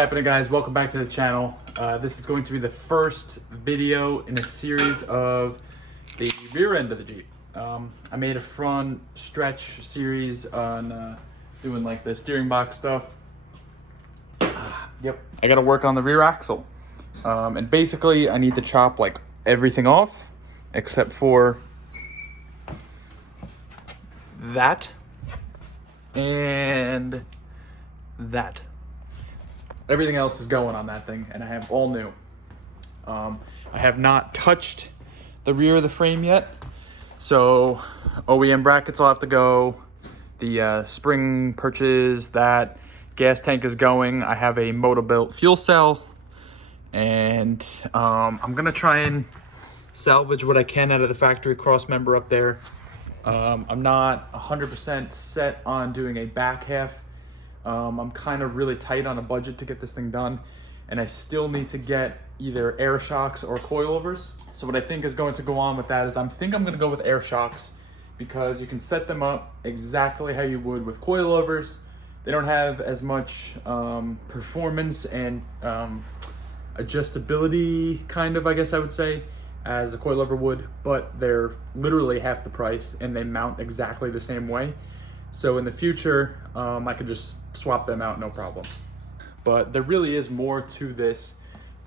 happening, guys? Welcome back to the channel. This is going to be the first video in a series of the rear end of the Jeep. I made a front stretch series on doing like the steering box stuff. Yep. I got to work on the rear axle. And basically I need to chop like everything off except for that and that. Everything else is going on that thing, and I have all new. I have not touched the rear of the frame yet, so OEM brackets will have to go. The spring perches, that gas tank is going. I have a Moto-Built fuel cell, and I'm gonna try and salvage what I can out of the factory cross member up there. I'm not 100% set on doing a back half. I'm kind of really tight on a budget to get this thing done, and I still need to get either air shocks or coilovers. So what I think is going to go on with that is I think I'm going to go with air shocks, because you can set them up exactly how you would with coilovers. They don't have as much performance and adjustability, kind of, I guess I would say, as a coilover would, but they're literally half the price and they mount exactly the same way. So in the future, I could just swap them out, no problem. But there really is more to this,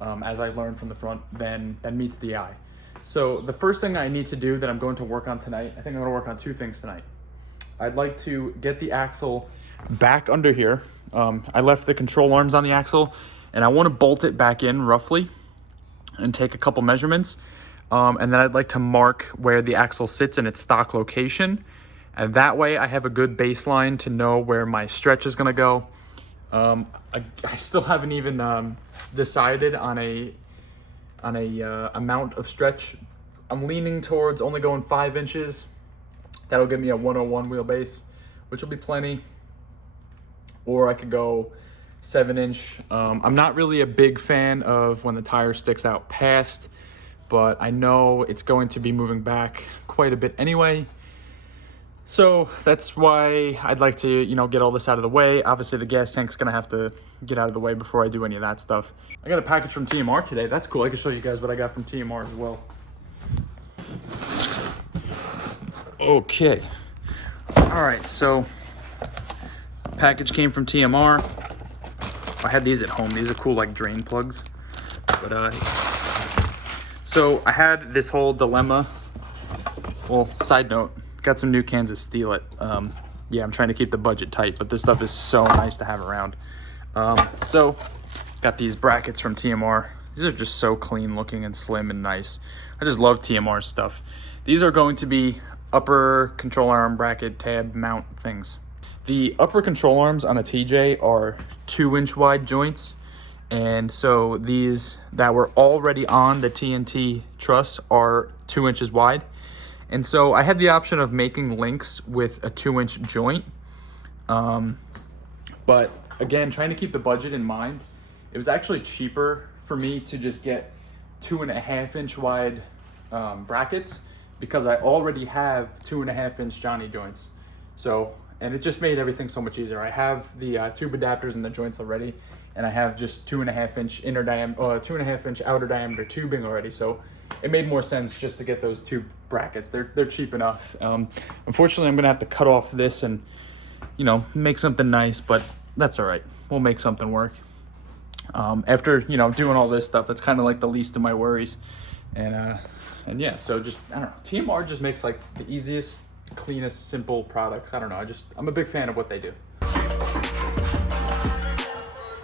as I learned from the front, than meets the eye. So the first thing I need to do that I'm going to work on tonight, I think I'm going to work on two things tonight. I'd like to get the axle back under here. I left the control arms on the axle, and I want to bolt it back in roughly and take a couple measurements. And then I'd like to mark where the axle sits in its stock location. And that way I have a good baseline to know where my stretch is gonna go. I still haven't even decided on a amount of stretch. I'm leaning towards only going 5 inches. That'll give me a 101 wheelbase, which will be plenty. Or I could go 7-inch. I'm not really a big fan of when the tire sticks out past, but I know it's going to be moving back quite a bit anyway. So that's why I'd like to, you know, get all this out of the way. Obviously the gas tank's gonna have to get out of the way before I do any of that stuff. I got a package from TMR today. That's cool. I can show you guys what I got from TMR as well. Okay. All right, so package came from TMR. I had these at home. These are cool, like drain plugs. But so I had this whole dilemma. Well, side note, got some new cans of Steel It. Yeah, I'm trying to keep the budget tight, but this stuff is so nice to have around. So got these brackets from TMR. These are just so clean looking and slim and nice. I just love TMR stuff. These are going to be upper control arm bracket tab mount things. The upper control arms on a TJ are 2-inch wide joints. And so these that were already on the TNT truss are 2 inches wide. And so I had the option of making links with a 2-inch joint. But again, trying to keep the budget in mind, it was actually cheaper for me to just get 2.5-inch wide brackets, because I already have 2.5-inch Johnny joints. So, and it just made everything so much easier. I have the tube adapters and the joints already, and I have just 2.5-inch inner diameter, 2.5-inch outer diameter tubing already. So it made more sense just to get those two brackets. They're cheap enough. Unfortunately, I'm gonna have to cut off this and, you know, make something nice, but that's all right. We'll make something work. After, you know, doing all this stuff, that's kind of like the least of my worries. And yeah, so just, I don't know. TMR just makes like the easiest, cleanest, simple products. I don't know. I'm a big fan of what they do. All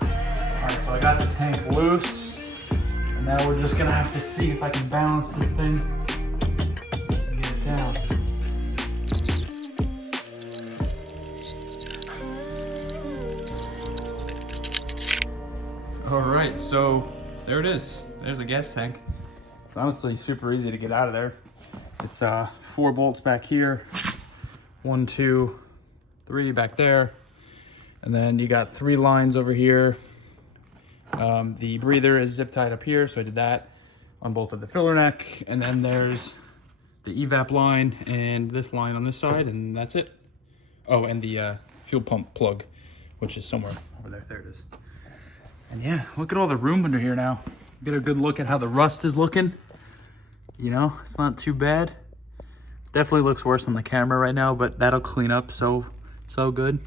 right, so I got the tank loose. And now we're just gonna have to see if I can balance this thing and get it down. All right, so there it is. There's a gas tank. It's honestly super easy to get out of there. It's 4 bolts back here, 1, 2, 3 back there, and then you got 3 lines over here. The breather is zip tied up here, so I did that, unbolted the filler neck, and then there's the evap line and this line on this side, and that's it. Oh, and the fuel pump plug, which is somewhere over there. There it is. And yeah, look at all the room under here now. Get a good look at how the rust is looking. You know, it's not too bad. Definitely looks worse on the camera right now, but that'll clean up so good.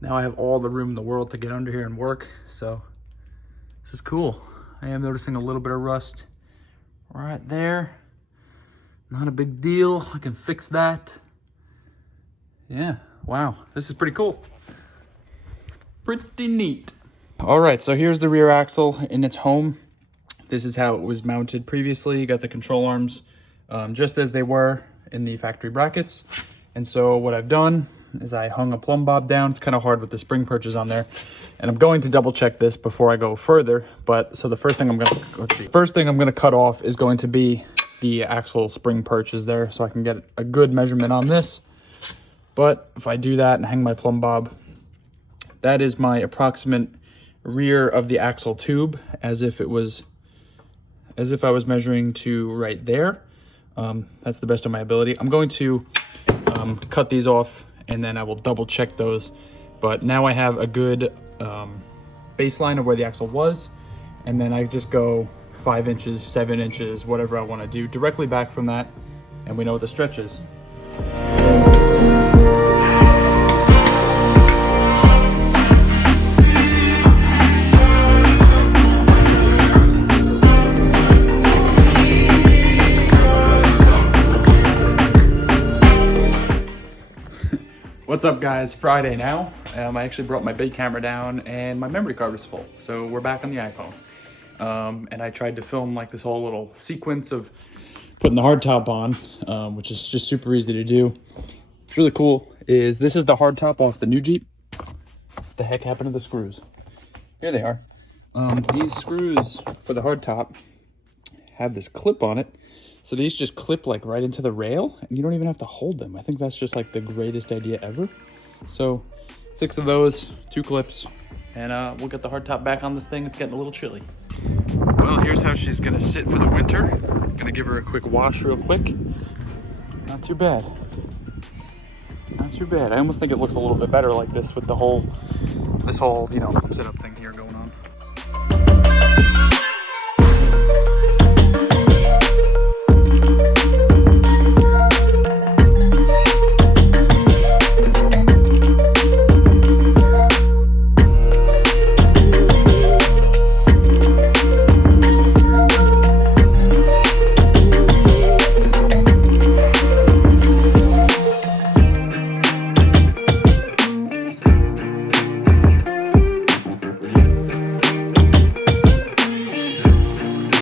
Now I have all the room in the world to get under here and work, so this is cool. I am noticing a little bit of rust right there. Not a big deal, I can fix that. Yeah, wow, this is pretty cool. Pretty neat. All right, so here's the rear axle in its home. This is how it was mounted previously. You got the control arms just as they were in the factory brackets. And so what I've done is I hung a plumb bob down. It's kind of hard with the spring perches on there. And I'm going to double check this before I go further. But so the first thing I'm gonna cut off is going to be the actual spring perches there, so I can get a good measurement on this. But if I do that and hang my plumb bob, that is my approximate rear of the axle tube, as if I was measuring to right there. That's the best of my ability. I'm going to cut these off and then I will double check those. But now I have a good baseline of where the axle was, and then I just go 5 inches, 7 inches, whatever I want to do directly back from that, and we know what the stretch is. What's up guys, Friday now. I actually brought my big camera down and my memory card was full. So we're back on the iPhone. And I tried to film like this whole little sequence of putting the hardtop on, which is just super easy to do. It's really cool. This is the hardtop off the new Jeep. What the heck happened to the screws? Here they are. These screws for the hardtop have this clip on it. So these just clip like right into the rail and you don't even have to hold them. I think that's just like the greatest idea ever. So 6 of those, 2 clips, and we'll get the hardtop back on this thing. It's getting a little chilly. Well, here's how she's gonna sit for the winter. Gonna give her a quick wash real quick. Not too bad. Not too bad. I almost think it looks a little bit better like this with the whole, you know, sit-up thing here going on.